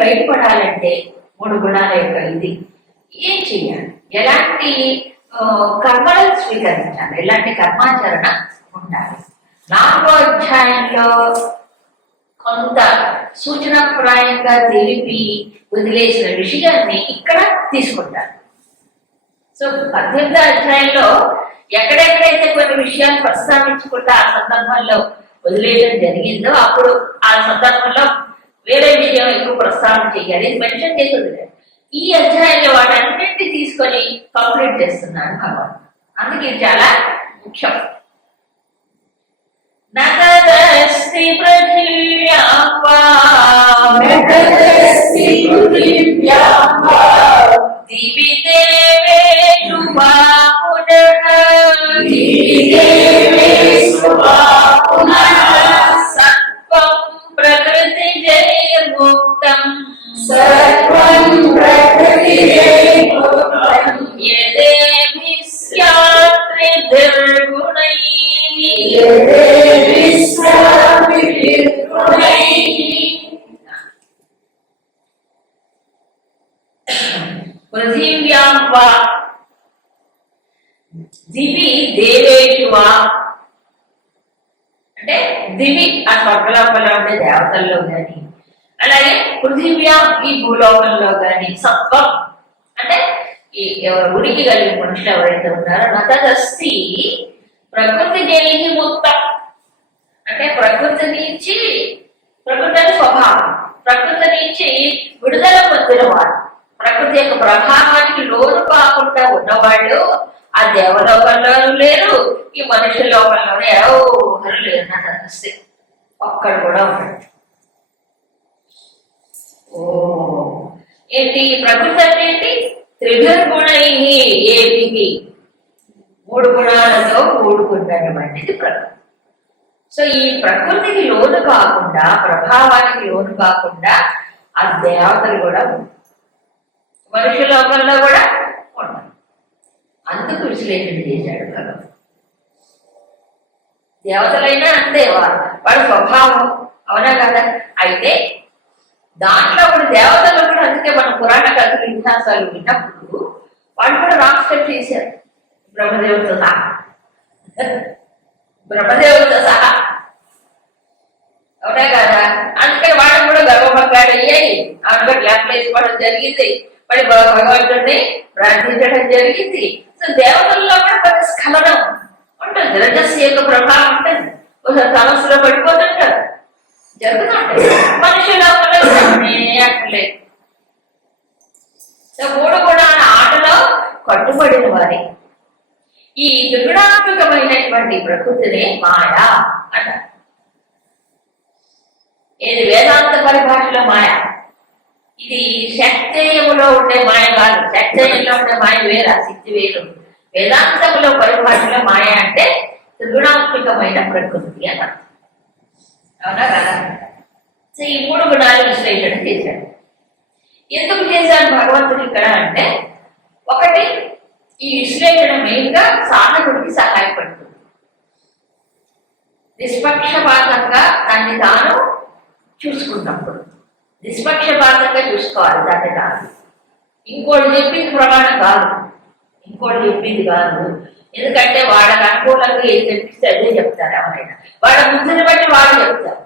బయటపడాలంటే మూడు గుణాల యొక్క ఇది. ఏం చేయాలి ఎలాంటి కర్మలు స్వీకరించాలి? ఎలాంటి కర్మాచరణ ఉండాలి? నాలుగో అధ్యాయంలో కొంత సూచనాప్రాయంగా తెలిపి వదిలేసిన విషయాన్ని ఇక్కడ తీసుకుంటారు. సో పద్దెనిమిదో అధ్యాయంలో ఎక్కడెక్కడైతే కొన్ని విషయాలు ప్రస్తావించకుండా ఆ సందర్భంలో వదిలేయడం జరిగిందో అప్పుడు ఆ సందర్భంలో వేరే విషయం ఎక్కువ ప్రస్తావన చేయాలి. ఇది మెన్షన్ చేసి వదిలేదు ఈ అధ్యాయంలో వాటన్నింటినీ తీసుకొని కంప్లీట్ చేస్తున్నాడు భగవాన్. అందుకే చాలా ముఖ్యం. నగదస్తి దివి దివి ఆ స్వర్గలోకంలో ఉండే దేవతల్లో గాని అలాగే పృథివ్య ఈ భూలోకంలో గాని సత్వం అంటే ఈ ఉనికి కలిగిన మనుషులు ఎవరైతే ఉన్నారో నతదస్తి ప్రకృతి దేనికి మొత్తం అంటే ప్రకృతి నుంచి ప్రకృతి స్వభావం. ప్రకృతి నుంచి విడుదల పొందిన వాడు. ప్రకృతి యొక్క ప్రభావానికి లోను కాకుండా ఉన్నవాళ్ళు ఆ దేవలోకంలోనూ లేరు. ఈ మనుషుల లోకంలోనూ ఎవరు లేరు నాకు అనిపిస్తే ఒక్కడు కూడా ఉన్నాడు ఓ ఏంటి? ప్రకృతి అంటే ఏంటి? త్రిభిర్గుణై ఏమిటి మూడు గుణాలతో ఇది ప్రకృతి. సో ఈ ప్రకృతికి లోను కాకుండా ప్రభావానికి లోను కాకుండా ఆ దేవతలు కూడా మనుషుల మనుష్య లోకంలో కూడా అందుకు విశ్లేషణ చేశాడు భగవంతుడు దేవతలైనా అంతే వాడు స్వభావం అవునా కదా? అయితే దాంట్లో కూడా దేవతలు కూడా అందుకే మన పురాణ కథలు ఇతిహాసాలు విన్నప్పుడు వాళ్ళు కూడా రాక్స్టెప్ చేశారు. బ్రహ్మదేవుడితో సహా. బ్రహ్మదేవుడితో సహా. అవునా కదా? అందుకే వాళ్ళు కూడా గర్వపడ్డాడు. అయ్యాయి ఆవిడ ల్యాప్లో ఇవ్వడం జరిగింది. మరి భగవంతుడిని ప్రార్థించడం జరిగింది. దేవతల్లో కూడా కొంత స్ఖలనం ఉంటుంది రజస్సు యొక్క ప్రభావం ఉంటుంది ఒకసారి సమస్యలో పడిపోతుంటారు. జరుగుతుంటాయి. మనుషులు అక్కర్లేదు సో మూడు కూడా ఆటలో కట్టుబడిన వారి. ఈ త్రిగుణాత్మకమైనటువంటి ప్రకృతినే మాయా అంటారు. ఇది వేదాంత పరిభాషలో మాయా? ఇది శక్తేయములో ఉండే మాయ కాదు. శక్తేయంలో ఉండే మాయ వేరా సిద్ధి వేరు వేదాంతములో పరిభాషలో మాయ అంటే త్రిగుణాత్మకమైన ప్రకృతి అని అవునా కదా? సో ఈ మూడు గుణాలు విశ్లేషణ చేశాడు ఎందుకు చేశాడు భగవంతుడు ఇక్కడ అంటే ఒకటి ఈ విశ్లేషణ మెయిన్గా సాధకుడికి సహాయపడుతుంది. నిష్పక్షపాతంగా దాన్ని తాను చూసుకున్నప్పుడు. నిష్పక్షపాతంగా చూసుకోవాలి దాన్ని కాదు. ఇంకోటి చెప్పింది ప్రమాణం కాదు. ఇంకోటి చెప్పింది కాదు. ఎందుకంటే వాళ్ళకి అనుకూలంగా ఏది తెప్పిస్తే అదే చెప్తారు ఎవరైనా. వాళ్ళ ముందుని బట్టి వాళ్ళు చెప్తారు.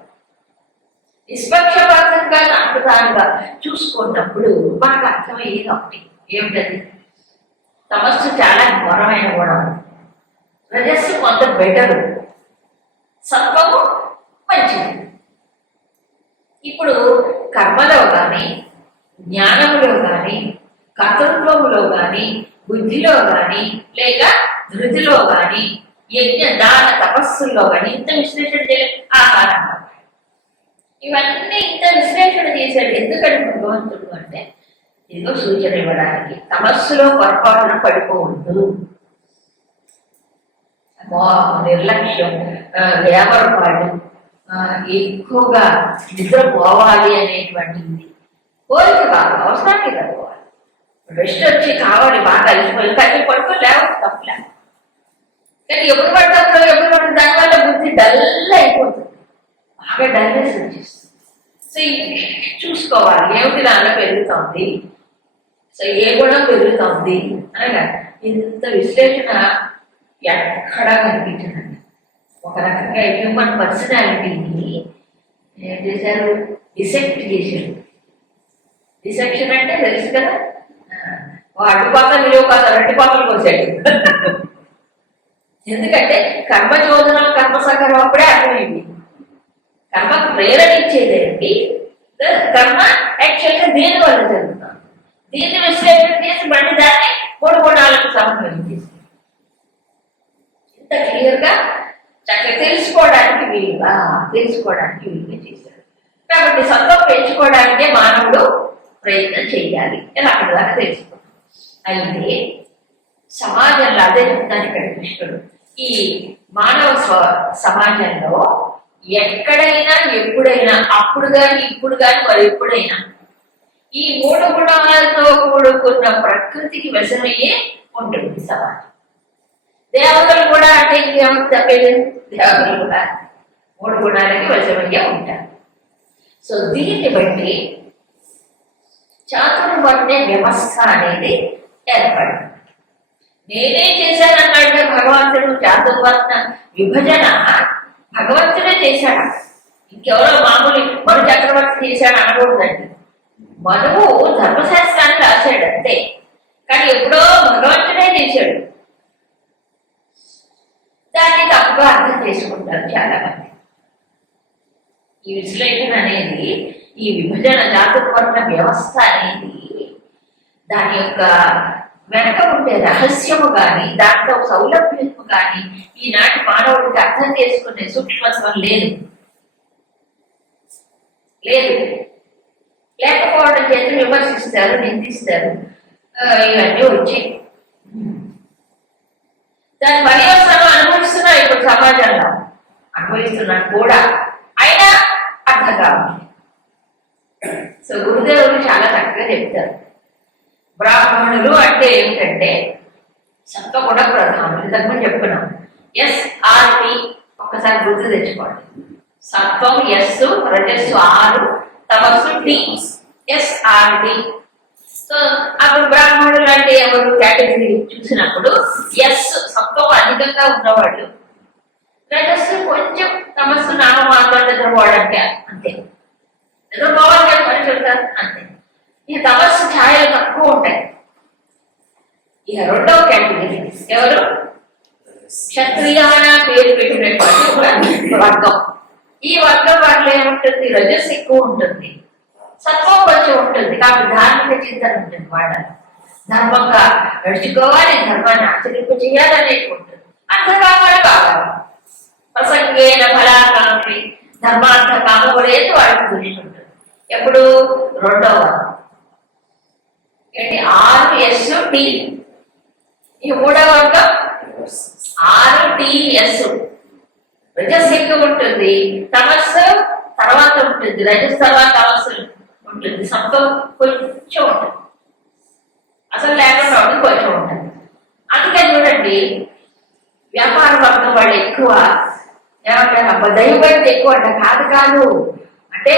నిష్పక్షపాతంగా నాకు తానుగా చూసుకున్నప్పుడు మనకు అర్థమయ్యేది ఒకటి. ఏమిటది? తమస్సు చాలా ఘోరమైన గుణం. రజస్సు కొంత బెటర్. సత్వము మంచిది. ఇప్పుడు కర్మలో కానీ జ్ఞానములో కానీ కర్తృత్వములో కానీ బుద్ధిలో కానీ లేక ధృతిలో కానీ యజ్ఞ దాన తపస్సుల్లో కానీ ఇంత విశ్లేషణ చేయలేదు ఆహారం ఇవన్నీ ఇంత విశ్లేషణ చేశాడు ఎందుకంటే భగవంతుడు అంటే ఇదిగో సూచన ఇవ్వడానికి తమస్సులో పొరపాటున పడిపోవద్దు. నిర్లక్ష్యం ఆ, వేమరపాటు ఆ, ఎక్కువగా నిద్రపోవాలి అనేటువంటిది. కోరిక కాదు అవసరానికి కలుగువాలి రెస్ట్ వచ్చి కావాలి బాగా అలసిపోయి కానీ పడుకో లేవు తప్పలే. కానీ ఎప్పుడు పడతాం ఎప్పుడు పడిన దానివల్ల బుద్ధి డల్ అయిపోతుంది. బాగా డల్నెస్ వచ్చేస్తుంది. సో ఈ చూసుకోవాలి ఏమిటి దానిలో పెరుగుతోంది? సో ఏ గుణం పెరుగుతోంది? అనగా ఇంత విశ్లేషణ ఎక్కడా కనిపించదండి ఒక రకంగా హ్యూమన్ పర్సనాలిటీని ఏం చేశారు? డిసెక్ట్ చేశారు. డిసెక్షన్ అంటే తెలుసు కదా? ఆ, పాత్ర రెండు పాత్రలు కోసాడు. ఎందుకంటే కర్మ చోదన కర్మ సకరం అప్పుడే అర్థమైంది. కర్మకు ప్రేరణ ఇచ్చేదేంటి కర్మ యాక్చువల్గా దీని వల్ల జరుగుతుంది? దీన్ని విశ్లేషణ చేసి మళ్ళీ దాన్ని మూడు గుణాలకు సంబంధించి ఇంత క్లియర్గా చక్కగా తెలుసుకోవడానికి వీలుగా తెలుసుకోవడానికి వీలుగా చేశారు. కాబట్టి సత్వం పెంచుకోవడానికే మానవుడు ప్రయత్నం చేయాలి. అని అక్కడ దాకా తెలుసుకున్నాం అయితే సమాజంలో అదే చెప్తాను ఇక్కడ కృష్ణుడు ఈ మానవ సమాజంలో ఎక్కడైనా ఎప్పుడైనా అప్పుడు కానీ ఇప్పుడు కానీ మరి ఎప్పుడైనా ఈ మూడు గుణాలతో కూడుకున్న ప్రకృతికి వశమయ్యే ఉంటుంది సమాజం. దేవతలు కూడా అంటే ఇంకేమో చెప్పేది? దేవతలు కూడా. మూడు గుణాలకి వశమయ్యే ఉంటారు. సో దీన్ని బట్టి చాతుర్వర్ణ్య వ్యవస్థ అనేది ఏర్పడింది. నేనేం చేశానన్నాడు భగవంతుడు చాతుర్వర్ణ విభజన భగవంతుడే చేశాడు. ఇంకెవరో మామూలు మరో చక్రవర్తి చేశాడు అనకూడదండి. మనువు ధర్మశాస్త్రాన్ని రాశాడు అంతే. కానీ ఎప్పుడో భగవంతుడే చేశాడు. దాన్ని తప్పుగా అర్థం చేసుకుంటారు చాలా మంది ఈ విశ్లేషణ అనేది ఈ విభజన జాతకవర్ణ వ్యవస్థ అనేది దాని యొక్క వెనక ఉండే రహస్యము కానీ దాంట్లో సౌలభ్యము కానీ ఈనాటి మానవుడికి అర్థం చేసుకునే సూక్ష్మత్వం లేదు. లేదు. లేకపోవడం చేత విమర్శిస్తారు నిందిస్తారు. ఇవన్నీ వచ్చి. దాని పర్యవసరం అనుభవిస్తున్నా ఇప్పుడు సమాజంలో అనుభవిస్తున్నాను కూడా. అయినా అర్థం కావాలి సో గురుదేవులు చాలా చక్కగా చెప్తారు. బ్రాహ్మణులు అంటే ఏమిటంటే సత్వ కూడా ప్రధానం ఇంతకు చెప్పుకున్నాం. ఎస్ ఆర్ టి ఒక్కసారి గుర్తు తెచ్చుకోండి. సత్వం ఎస్ రజస్సు ఆరు తమస్సు T. S R T. So అప్పుడు బ్రాహ్మణులు అంటే ఎవరు? కేటగిరీ చూసినప్పుడు ఎస్ సత్వం అధికంగా ఉన్నవాళ్ళు. లెటర్స్ కొంచెం తమస్సు నామమాత్రం నిద్రపోవడానికి అంతే. నిద్రపోవాలి అని చెప్తారు అంతే. ఈ తమస్సు ఛాయలు తక్కువ ఉంటాయి. ఇక రెండవ కేటగిరీ ఎవరు? క్షత్రియాన పేరు పెట్టినటువంటి వర్గం. ఈ వర్గం వాళ్ళు ఏముంటుంది? రజస్ ఎక్కువ ఉంటుంది. సత్వం కొంచెం ఉంటుంది కాబట్టి ధార్మిక చింతన ఉంటుంది వాళ్ళ ధర్మంగా నడుచుకోవాలి ధర్మాన్ని ఆచరింపు చేయాలనేది ఉంటుంది. అర్థకామలు కావాలి. ప్రసంగేన ఫలాకాంక్షి ధర్మార్థ కామపడేది వాడికి దృష్టి ఎప్పుడు? రెండవ ఏంటి? ఆరు ఎస్ టి. ఈ మూడవ వర్గం ఆరు టి ఎస్. రజస్ ఎక్కువ ఉంటుంది. తమస్సు తర్వాత ఉంటుంది. రజస్ తర్వాత తమస్సు ఉంటుంది. సత్వం కొంచెం ఉంటుంది. అసలు లేకుండా ఉంటుంది కొంచెం ఉంటుంది. అందుకని చూడండి వ్యాపార వర్గం వాళ్ళు ఎక్కువ ఏమంటారు అబ్బా ఎక్కువ అంట. కాదు కాదు. అంటే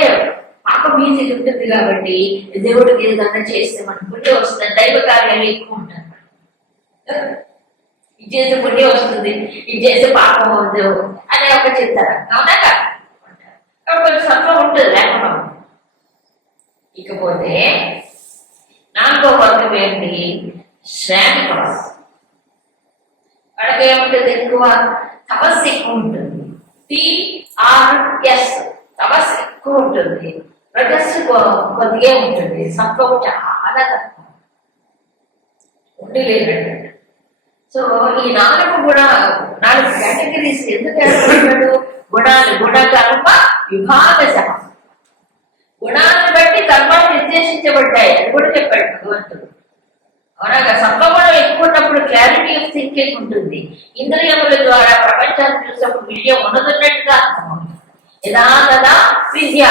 పాప మీది ఉంటుంది కాబట్టి దేవుడికి ఏదన్నా చేస్తే మన పుణ్యం వస్తుంది. దైవ కార్యాలు ఎక్కువ ఉంటారు ఇది చేస్తే పుణ్యం వస్తుంది. ఇది చేస్తే పాపం వద్దు అనే ఒక చింతన అవునా కొంచెం సత్వం ఉంటుంది లేకుండా ఇకపోతే నాలుగో వర్గం ఏంటి? శ్రామిక వర్గం వాళ్ళకి ఏముంటుంది ఎక్కువ తపస్సు ఎక్కువ ఉంటుంది. టి ఆర్ ఎక్కువ ఉంటుంది. రజస్సు కొద్దిగా ఉంటుంది. సత్వం చాలా తక్కువ. ఉండి లేదండి సో ఈ నాలుగు గుణ నాలుగు కేటగిరీస్ ఎందుకు ఏర్పడ్డాడు? గుణాలు. గుణ కర్మ విభాగశ గుణాలను బట్టి కర్మాలు నిర్దేశించబడ్డాయి. అని కూడా చెప్పాడు భగవంతుడు. అవునా సత్వగుణం ఎక్కువ ఉన్నప్పుడు క్లారిటీ ఆఫ్ థింకింగ్ ఉంటుంది. ఇంద్రియముల ద్వారా ప్రపంచాన్ని చూసినప్పుడు విషయం ఉన్నదన్నట్టుగా అర్థమవుతుంది. యథాతథ విద్య.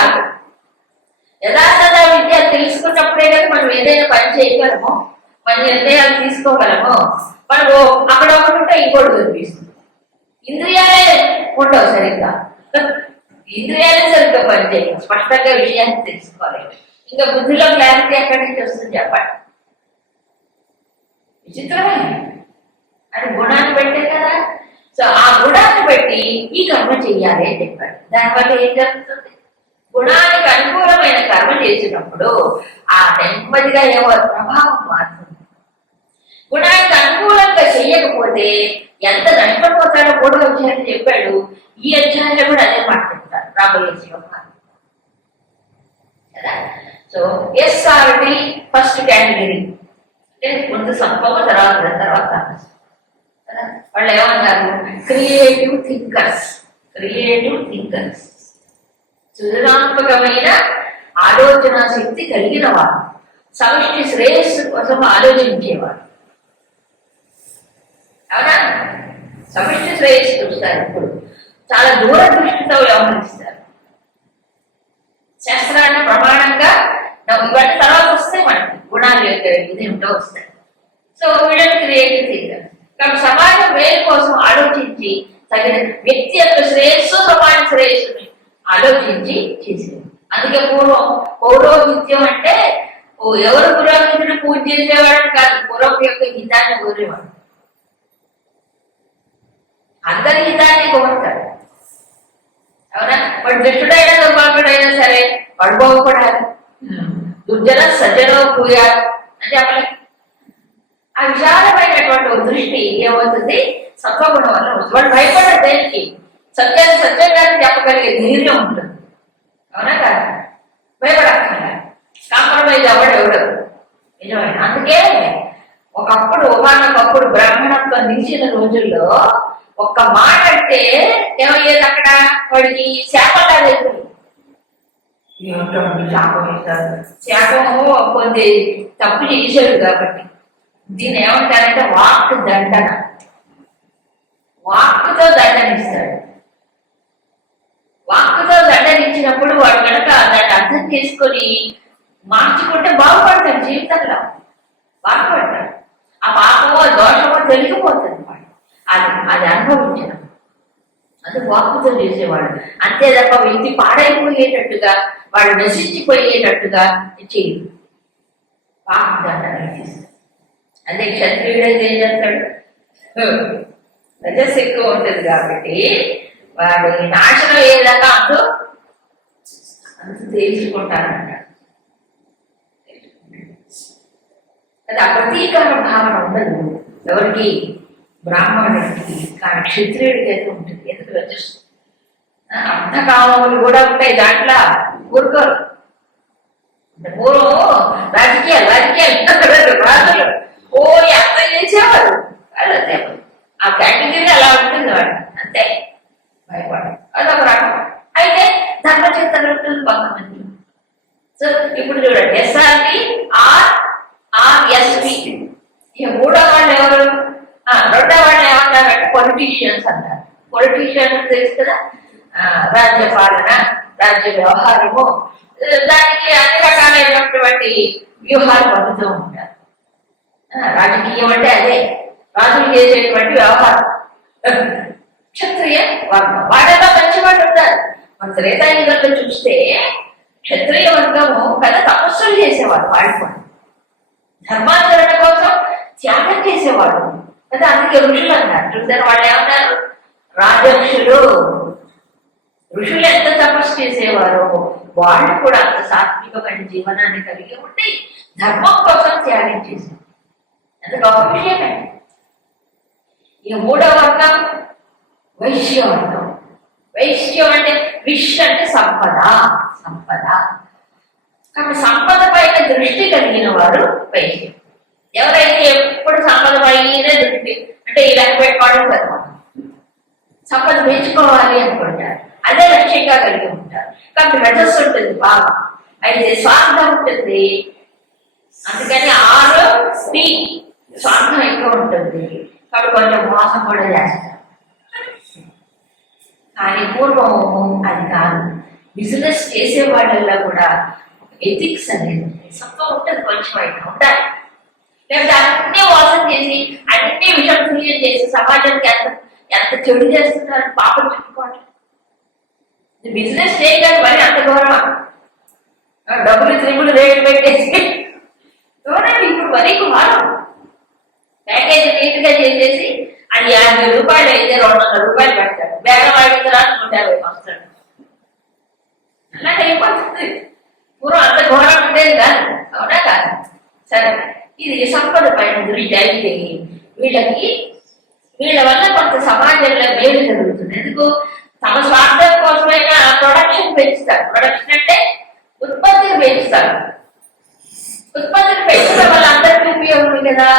యథాతథ విద్య తెలుసుకున్నప్పుడే కదా మనం ఏదైనా పని చేయగలము మన నిర్ణయాలు తీసుకోగలము మనం అక్కడ ఒకటి ఉంటే ఇంకోటి కనిపిస్తుంది. ఇంద్రియాలే ఉండవు సరిగ్గా. ఇంద్రియాలే సరిగ్గా పనిచేయాలి స్పష్టంగా విషయాన్ని తెలుసుకోవాలి. ఇంకా బుద్ధిలో క్లారిటీ ఎక్కడి నుంచి వస్తుంది చెప్పండి? విచిత్రమే. అది గుణాన్ని పెట్టే కదా. సో ఆ గుణాన్ని పెట్టి ఈ కర్మ చెయ్యాలి అని చెప్పాడు. దానివల్ల ఏం జరుగుతుంది? గుణానికి అనుకూలమైన కర్మ చేసినప్పుడు ఆ నెమ్మదిగా ఏమో ప్రభావం మారుతుంది. గుణానికి అనుకూలంగా చెయ్యకపోతే ఎంత నష్టపోతాడో కూడా అధ్యాయులు చెప్పాడు. ఈ అధ్యాయంలో కూడా అదే మాట్లాడతారు రాబోయే శ్లోకాలు కదా? సో ఎస్ఆర్టి ఫస్ట్ కేటగిరీ అంటే ముందు సంభవం తర్వాత తర్వాత. వాళ్ళు ఏమన్నారు క్రియేటివ్ థింకర్స్ క్రియేటివ్ థింకర్స్ సృజనాత్మకమైన ఆలోచన శక్తి కలిగిన వారు సమిష్టి శ్రేయస్సు కోసం ఆలోచించేవారు అవునా? సమిష్టి శ్రేయస్సు చూస్తారు ఇప్పుడు. చాలా దూరదృష్టితో వ్యవహరిస్తారు. శాస్త్రాన్ని ప్రమాణంగా నవ్వు తర్వాత వస్తాయి మనకి గుణాలు యొక్క ఇదేమిటో వస్తాయి. సో వీళ్ళని క్రియేటివ్ థింకర్ కాబట్టి సమాజం వేరు కోసం ఆలోచించి తగిన వ్యక్తి యొక్క శ్రేయస్సు సమాజ శ్రేయస్సుని ఆలోచించి చేసేది అందుకే పూర్వం పౌరోహిత్యం అంటే ఓ ఎవరు పురోహితుడు పూజ చేసేవాడు కాదు పూర్వం యొక్క హితాన్ని కోరేవాడు. అందరి హితాన్ని కోరుతాడు అవునా? వాడు దుష్టుడైనా దుర్భాగుడైనా సరే వాడు బాగుపడాలి. దుర్జన సజ్జన పూయాలి అని చెప్పలే ఆ విశాలమైనటువంటి దృష్టి ఏమవుతుంది? సత్వగుణం వల్ల వాళ్ళు వాడు దేనికి? సత్యాన్ని సత్యంగానే చెప్పగలిగే ధైర్యం ఉంటుంది. అవునా కాదు? భయపడక్కర్లా. కాంప్రమైజ్ అవ్వడు ఎవడు నిజమైన? అందుకే ఒకప్పుడు ఒకనొకప్పుడు బ్రాహ్మణత్వం నిలిచిన రోజుల్లో ఒక్క మాట అంటే ఏమయ్యేది అక్కడ? వాడికి శాపంగా అయిపోయింది శాపము కొన్ని తప్పు చేశారు కాబట్టి. దీన్ని ఏమంటారంటే వాక్ దండన. వాక్కుతో దండనిస్తాడు. వాక్కుతో దండనిచ్చినప్పుడు వాడు కనుక దాన్ని అర్థం చేసుకొని మార్చుకుంటే బాగుపడతాడు జీవితంలో. బాగుపడతాడు. ఆ పాపమో దోషమో తెలిగిపోతుంది వాడు. అది అది అనుభవించడం. అది వాక్కుతో చేసేవాడు. అంతే తప్ప వ్యక్తి పాడైపోయేటట్టుగా వాడు నశించిపోయేటట్టుగా చేయదు వాగ్దానం అదే క్షత్రియుడైతే ఏం చేస్తాడు? రజస్ ఎక్కువ ఉంటుంది కాబట్టి వాడు నాశనం ఏదన్నా అంటూ అంత తేల్చుకుంటారంట అది ఆ ప్రతీకరణ భావన ఉండదు. ఎవరికి? బ్రాహ్మణుడికి కానీ క్షత్రియుడికి అయితే ఉంటుంది. ఎందుకు రజస్సు అర్థకామములు కూడా ఉంటాయి దాంట్లో. ఊరుకోరు పూర్వం రాజకీయాలు రాజకీయాలు. రాజులు. ఓ ఎంత చేసేవారు. ఆ కేటగిరీ అలా ఉంటుంది వాడు. అంతే. భయపడు అదొక రకం. అయితే ధర్మ చిత్రం ఉంటుంది కొంతమంది సో ఇప్పుడు చూడండి. SRP R RSP. ఇక మూడో వాళ్ళు ఎవరు? రెండో వాళ్ళు ఏమంటారంటే పొలిటీషియన్స్ అంటారు. పొలిటీషియన్స్ తెలుసు కదా? రాజ్య పాలన రాజ్య వ్యవహారము దానికి అన్ని రకాలైనటువంటి వ్యూహాలు పండుతూ ఉంటారు. రాజకీయం అంటే అదే. రాజులు చేసేటువంటి వ్యవహారం. క్షత్రియ వర్గం. వాళ్ళలో మంచి ఉంటారు. మన త్రేతాయుగంలో చూస్తే క్షత్రియ వర్గము పెద్ద తపస్సులు చేసేవాడు వాళ్ళు ధర్మాచరణ కోసం త్యాగం చేసేవాడు. కదా అందుకే ఋషులు అన్నారు. చూసారు వాళ్ళు ఏమన్నారు? రాజక్షులు ఋషులు ఎంత తపస్సు చేసేవారో వాళ్ళు కూడా అంత సాత్వికమైన జీవనాన్ని కలిగి ఉండి ధర్మం కోసం త్యాగం చేశారు. అంత గొప్ప విషయమే. ఈ మూడవ వర్గం వైశ్యవర్గం వైశ్యం అంటే విష్ అంటే సంపద సంపద. కాబట్టి సంపద పైన దృష్టి కలిగిన వారు వైశ్యం. ఎవరైతే ఎప్పుడు సంపద పైన దృష్టి అంటే ఇలా పెట్టుకోవడం కదా సంపద పెంచుకోవాలి అనుకుంటారు. అదే లక్ష్యంగా కలిగి ఉంటారు. కాబట్టి రజస్సు ఉంటుంది బాగా. అయితే స్వార్థం ఉంటుంది. అందుకని ఆరు టీ స్వార్థం ఎక్కువ ఉంటుంది. కాబట్టి కొంచెం మోసం కూడా చేస్తారు. కానీ పూర్వం అది కాదు. బిజినెస్ చేసే వాళ్ళల్లో కూడా ఎథిక్స్ అనేది సత్వం ఉంటుంది కొంచెం అయినా ఉండాలి లేకపోతే అన్ని మోసం చేసి అన్ని విషయం క్లియర్ చేసి సమాజానికి ఎంత ఎంత చెడు చేస్తున్నారు పాపం చెప్పుకోవాలి బిజినెస్ చేయడానికి మరి అంత గౌరవం డబ్బులు త్రిబులు రేట్లు పెట్టేసి. చూడండి ఇప్పుడు మరీ కుమారం. ప్యాకేజ్ నీట్గా చేసేసి అది యాభై రూపాయలు అయితే రెండు వందల రూపాయలు పెడతాడు బేగం వాడిన తర్వాత నూట యాభై వస్తాడు అలా అయిపోతుంది పూర్వం అంత ఘోరం ఉండేది కాదు. అవునా కాదు? సరే. ఇది సంపద పైన గురించి అయితే వీళ్ళకి వీళ్ళ వల్ల కొంత సమాజంలో మేలు జరుగుతుంది. ఎందుకు? తమ స్వార్థం కోసమైనా ప్రొడక్షన్ పెంచుతారు. ప్రొడక్షన్ అంటే ఉత్పత్తిని పెంచుతారు. ఉత్పత్తిని పెంచడం వల్ల అందరికీ ఉపయోగం కదా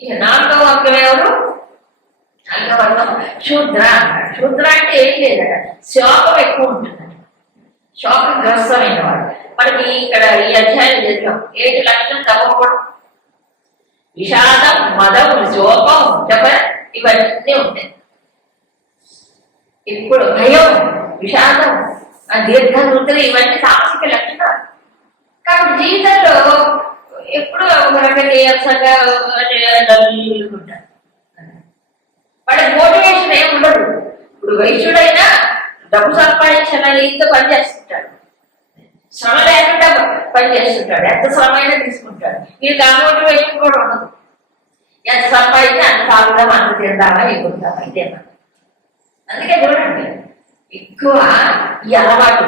ఇక నాలుగవ వర్గం ఎవరు? నాలుగవ వర్గం శూద్ర శూద్ర అంటే ఏం లేదట. శోకం ఎక్కువ ఉంటుందట. శోకగ్రస్తమైన వాడు. మనకి ఇక్కడ ఈ అధ్యాయం చేద్దాం ఏడు లక్షలు తవ్వకూడదు. విషాదం మదం శోకం జప ఇవన్నీ ఉంటాయి. ఇప్పుడు భయం విషాదం ఆ దీర్ఘ వృద్ధులు ఇవన్నీ సాక్షిక లక్షణాలు. కాబట్టి జీవితంలో ఎప్పుడు ఒక రకంగా నీరసంగా ఉంటారు వాడి మోటివేషన్ ఏమి ఉండదు. ఇప్పుడు వైశ్యుడైనా డబ్బు సంపాదించాలని ఇంత పని చేస్తుంటాడు. శ్రమ లేకుండా పని చేస్తుంటాడు. ఎంత శ్రమ అయినా తీసుకుంటాడు. వీరికి ఆ మోటివేషన్ కూడా ఉండదు. ఎంత సంపాదించి అంత తాగుదామా అంత తిందామా ఎగురుదామా ఇదేనా? అందుకే చూడండి ఎక్కువ ఈ అలవాటు.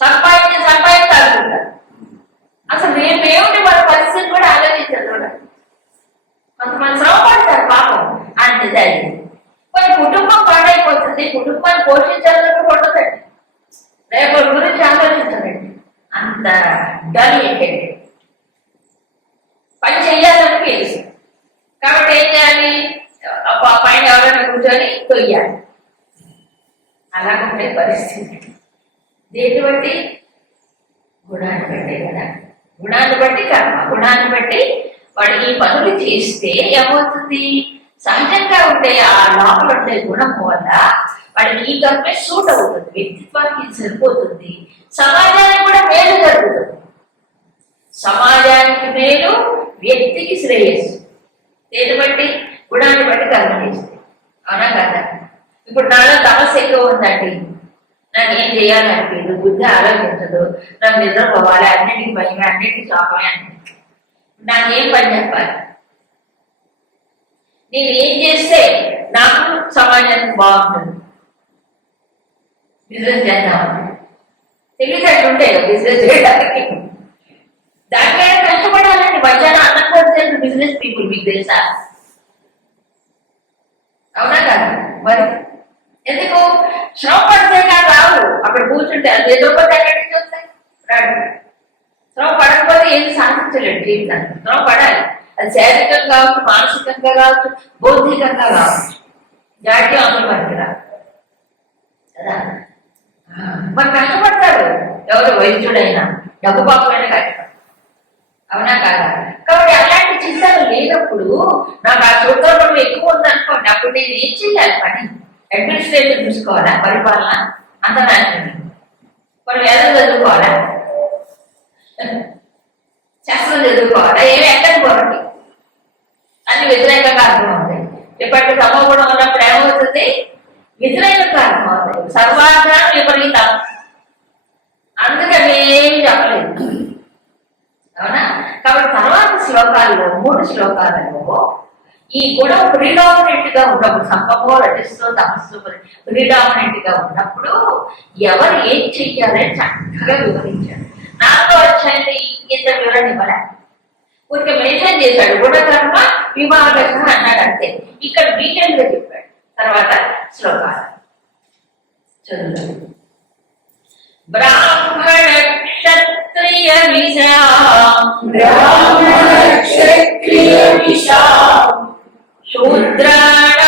సంపాదించి సంపాదించి తాగుతుంటారు అసలు మేము ఏమిటి మన పరిస్థితి కూడా ఆలోచించారు చూడండి. కొంతమంది శ్రమపడతారు పాపం అంతే జరిగింది కొన్ని కుటుంబం పాడైపోతుంది కుటుంబాన్ని పోషించాలని ఉండదండి రేపటి గురించి ఆలోచించండి అంత డల్ ఏంటండి పని చెయ్యాలని తెలుసు. కాబట్టి ఏం చేయాలి? పైన ఎవరైనా కూర్చొని తొయ్యాలి అలా ఉండే పరిస్థితి. దేన్ని బట్టి? గుణాన్ని బట్టి కదా. గుణాన్ని బట్టి కర్మ గుణాన్ని బట్టి వాడు ఈ పనులు చేస్తే ఏమవుతుంది? సహజంగా ఉండే ఆ లోపల ఉండే గుణం వల్ల వాడికి ఈ కర్మే సూట్ అవుతుంది వ్యక్తిత్వానికి సరిపోతుంది. సమాజానికి కూడా మేలు జరుగుతుంది. సమాజానికి మేలు వ్యక్తికి శ్రేయస్సు. దేని బట్టి? గుణాన్ని బట్టి కర్మ చేస్తే. అవునా కదా? ఇప్పుడు నాలో తమస్ ఎక్కువ ఉందండి. నాకు ఏం చేయాలనిపించదు బుద్ధి ఆలోచించదు. నాకు నిద్రపోవాలి అన్నిటికీ భయమే అన్నిటికీ అంటే నాకు నాకేం పని చెప్పాలి? నేను ఏం చేస్తే నాకు సమాజానికి బాగుంటుంది? బిజినెస్ చేద్దాం తెలివితేటలు ఉంటాయి బిజినెస్ చేయడానికి. దాని మీద కష్టపడాలండి మధ్యాహ్నం అన్నం కూడా బిజినెస్ పీపుల్ మీకు తెలుసా? అవునా కాదు? మరి ఎందుకు? శ్రమ పడితే కాదు రావు అక్కడ కూర్చుంటే అది ఏదో ఒకటి ఎక్కడి నుంచి వస్తాయి? రాడు. శ్రమ పడకపోతే ఏది సాధించలేదు జీవితాన్ని. శ్రమ పడాలి. అది శారీరకంగా కావచ్చు మానసికంగా కావచ్చు బౌద్ధికంగా కావచ్చు. జాతీయ అమలు రాదు. కదా? మరి కష్టపడతారు. ఎవరు? వైద్యుడైనా. డబ్బు పాపమైన కష్టపడతాడు అవునా కాదా? కాబట్టి అలాంటి చింతలు లేనప్పుడు నాకు ఆ చూడడం ఎక్కువ ఉందనుకోండి. అప్పుడు నేను ఏం చేయాలి? పని. అడ్మినిస్ట్రేషన్ చూసుకోవాలా? పరిపాలన? అంత నాశనం మనం వేదం చదువుకోవాలా? శాస్త్రం చదువుకోవాలా? ఏమి ఎక్కడ పోరండి అన్ని వ్యతిరేకంగా అర్థమవుతాయి ఇప్పటి సమూహం ఉన్నప్పుడు ఏమవుతుంది వ్యతిరేకంగా అర్థమవుతాయి సర్వాధారం విపరీతం. అందుకని ఏమి చెప్పలేదు అవునా? కాబట్టి తర్వాత శ్లోకాల్లో మూడు శ్లోకాలలో ఈ గుణం ప్రిడామినెంట్గా ఉన్నప్పుడు సంపమో రటిస్తూ తమస్సు ప్రిడామినెంట్గా ఉన్నప్పుడు ఎవరు ఏం చెయ్యాలని చక్కగా వివరించాడు. నాలుగో అధ్యాయంలో ఇంత వివరణ ఇవ్వలే ఊరికి మెన్షన్ చేశాడు గుణకర్మ విభాగ అన్నాడు అంతే. ఇక్కడ డీటెయిల్గా చెప్పాడు. తర్వాత శ్లోకాలు. చదువుతాడు బ్రాహ్మణ క్షత్రియ విషా బ్రాహ్మణ క్షత్రియ విషా Shudra.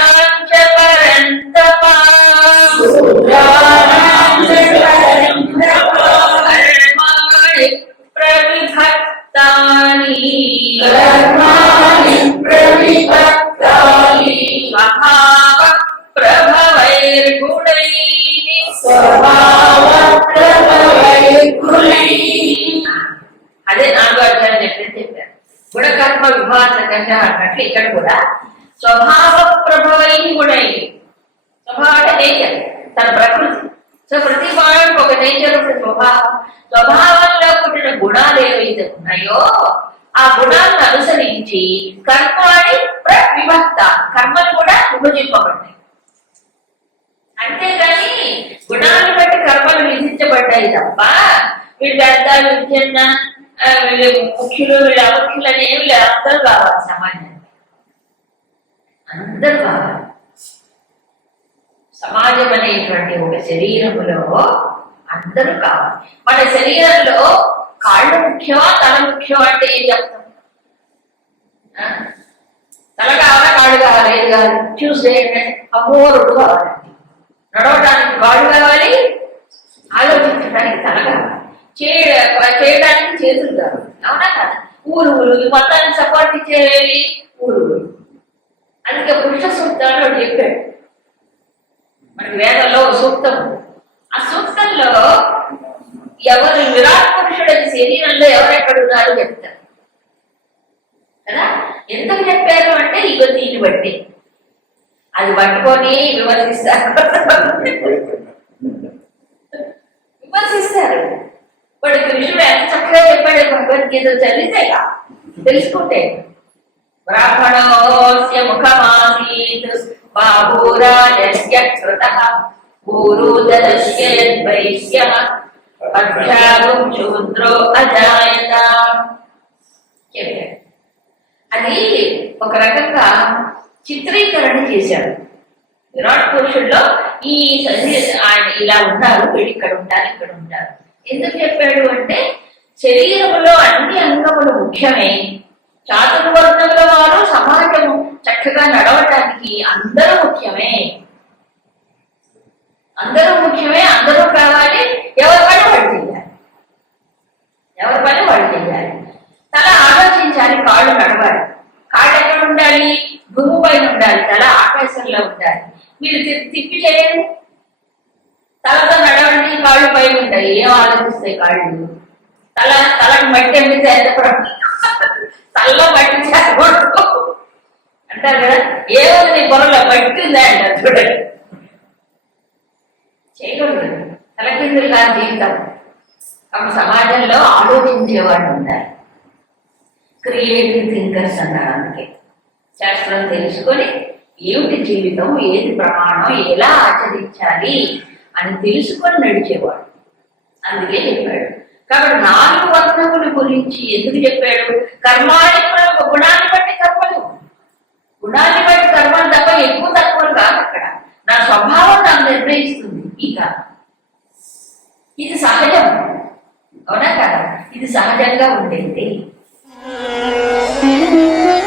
ఉంటాయి తప్ప వీళ్ళంతా పెద్ద వీళ్ళు చిన్న వీళ్ళు ముఖ్యులు వీళ్ళు అముఖ్యులు అని ఏమి లేదు. అందరూ కావాలి సమాజానికి. అందరూ కావాలి. సమాజం అనేటువంటి ఒక శరీరములో అందరూ కావాలి. మన శరీరంలో కాళ్ళు ముఖ్యమా తల ముఖ్యమా అంటే ఏం చెప్తాం? తల కావాలా కాళ్ళు కావాలి? ఏది కావాలి? చూస్తే అమ్మో రెండు కావాలండి. నడవటానికి కాళ్ళు కావాలి ఆలోచించ తల కావాలి చేయ- చేయడానికి చేతులు కాదు అవునా కదా? ఊరు ఊరు మొత్తాన్ని సపోర్ట్ ఇచ్చేవి ఊరు ఊరు అందుకే పురుష సూక్తాలు ఒకటి చెప్పాడు. మనకి వేదంలో సూక్తం ఆ సూక్తంలో ఎవరు విరాట్ పురుషుడు శరీరంలో ఎవరెక్కడ ఉన్నారు చెప్తారు. కదా? ఎందుకు చెప్పారు అంటే ఇగో దీన్ని బట్టి. అది పట్టుకొని విమర్శిస్తారు. విమర్శిస్తారు వాడు కృష్ణుడు ఎంత చక్కగా చెప్పాడు భగవద్గీత చదివితేగా తెలుసుకుంటే బ్రాహ్మణోస్య ముఖమాసీత్ బాహూరాజస్య కృతః భూరుదలస్య యద్వైశ్యః శూద్రో అజాయత. అది ఒక రకంగా చిత్రీకరణ చేశాడు. విరాట్ పురుషుల్లో ఈ సన్నిధి ఆయన ఇలా ఉన్నారు వీళ్ళు ఇక్కడ ఉంటారు ఇక్కడ ఉంటారు. ఎందుకు చెప్పాడు అంటే శరీరంలో అన్ని అంగములు ముఖ్యమే. చాతుర్వర్ణముల వారు సమాజము చక్కగా నడవటానికి అందరూ ముఖ్యమే. అందరూ ముఖ్యమే అందరూ కావాలి ఎవరి పని వాళ్ళు చేయాలి. ఎవరి పని వాళ్ళు చేయాలి. తల ఆలోచించాలి కాళ్ళు నడవాలి. కాళ్ళు ఎక్కడ ఉండాలి భూమి పైన ఉండాలి తల ఆకాశంలో ఉండాలి. మీరు తిప్పి చేయండి తలతో నడవండి కాళ్ళు పైన ఉంటాయి ఏం ఆలోచిస్తాయి కాళ్ళు? తల తలకు మట్టి అమ్మితే ఎంత తలలో మట్టి చేరకూడదు అంటారు కదా? ఏముంది నీ బుర్రలో మట్టి ఉందా అంటారు చూడండి. చేయకూడదు. తలకిందులుగా జీవితం. అప్పుడు సమాజంలో ఆలోచించేవాడు ఉండాలి. క్రియేటివ్ థింకర్స్ అన్నారు అందుకే. శాస్త్రం తెలుసుకొని ఏమిటి జీవితం ఏది ప్రమాణం ఎలా ఆచరించాలి అని తెలుసుకొని నడిచేవాడు. అందుకే చెప్పాడు. కాబట్టి నాలుగు వర్ణముల గురించి ఎందుకు చెప్పాడు? కర్మాని ఒక గుణాన్ని బట్టి కర్మలు. గుణాన్ని బట్టి కర్మలు తప్ప ఎక్కువ తక్కువలు కాదు అక్కడ. నా స్వభావం నాకు నిర్ణయిస్తుంది ఈ ఇది సహజం. అవునా కదా? ఇది సహజంగా ఉండేది. Thank you.